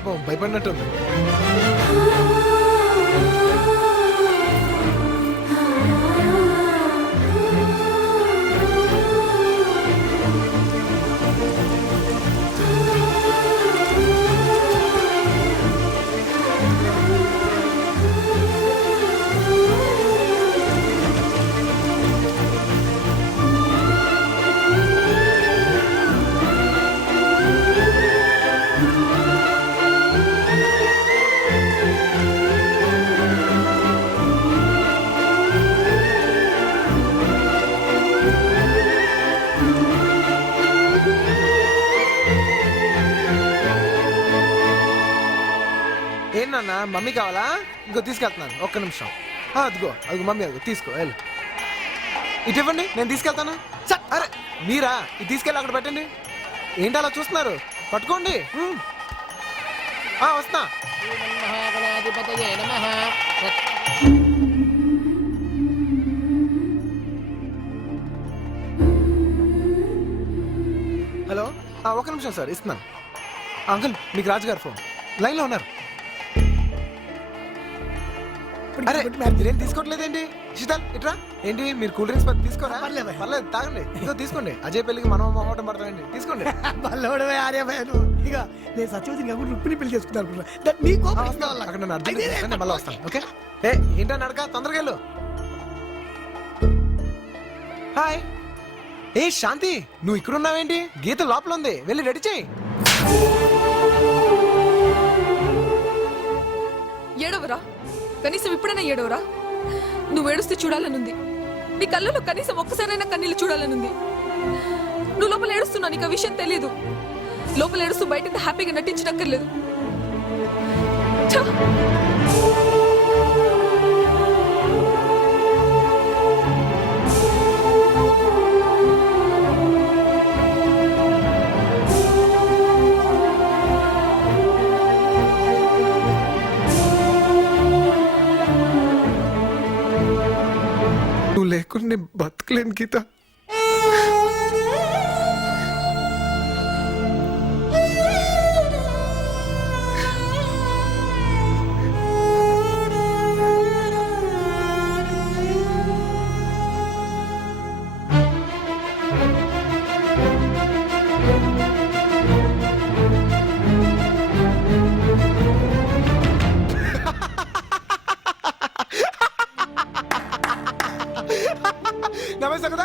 పాపం భయపడినట్టుంది. ఏంటన్నా మమ్మీ కావాలా? ఇంకో తీసుకెళ్తున్నాను, ఒక్క నిమిషం. అదిగో అదిగో మమ్మీ, అదిగో తీసుకో వెళ్ళు. ఇటు ఇవ్వండి, నేను తీసుకెళ్తాను. అరే మీరా? ఇది తీసుకెళ్ళి అక్కడ పెట్టండి. ఏంటి అలా చూస్తున్నారు? పట్టుకోండి. వస్తున్నా. హలో, ఒక నిమిషం సార్, ఇస్తున్నాను. అంకుల్, మీకు రాజుగారు ఫోన్. లైన్లో ఉన్నారు. అరే మీరేం తీసుకోవట్లేదేంటి? శీతల్ ఇట్రా. ఏంటి మీరు కూల్ డ్రింక్స్ తీసుకోరా? పర్లేదు తాగండి. ఇదో తీసుకోండి. అజయ్ పెళ్లికి మనం మొహటం పడతామండి. తీసుకోండి. ఇక నేను సత్యవతిని కాకుండా రుక్మిణి పెళ్లి చేసుకుంటాను. అక్కడ నన్ను అర్థం చేసుకుని మళ్ళీ వస్తాను. ఓకే? ఏంటో నడక, తొందరగా వెళ్ళు. హాయ్. ఏ శాంతి, నువ్వు ఇక్కడ ఉన్నావేంటి? గీత లోపల ఉంది, వెళ్ళి రెడీ చేయి. ఏడవరా? కనీసం ఇప్పుడైనా ఏడవరా? నువ్వు ఏడుస్తే చూడాలనుంది. నీ కళ్ళలో కనీసం ఒక్కసారైనా కన్నీళ్ళు చూడాలనుంది. నువ్వు లోపల ఏడుస్తున్నా, నీకు ఆ విషయం తెలియదు. లోపల ఏడుస్తూ బయట హ్యాపీగా నటించనక్కర్లేదు. నువ్వు లేకుండా నేను బతకలేను గీత. నమస్తే కదా.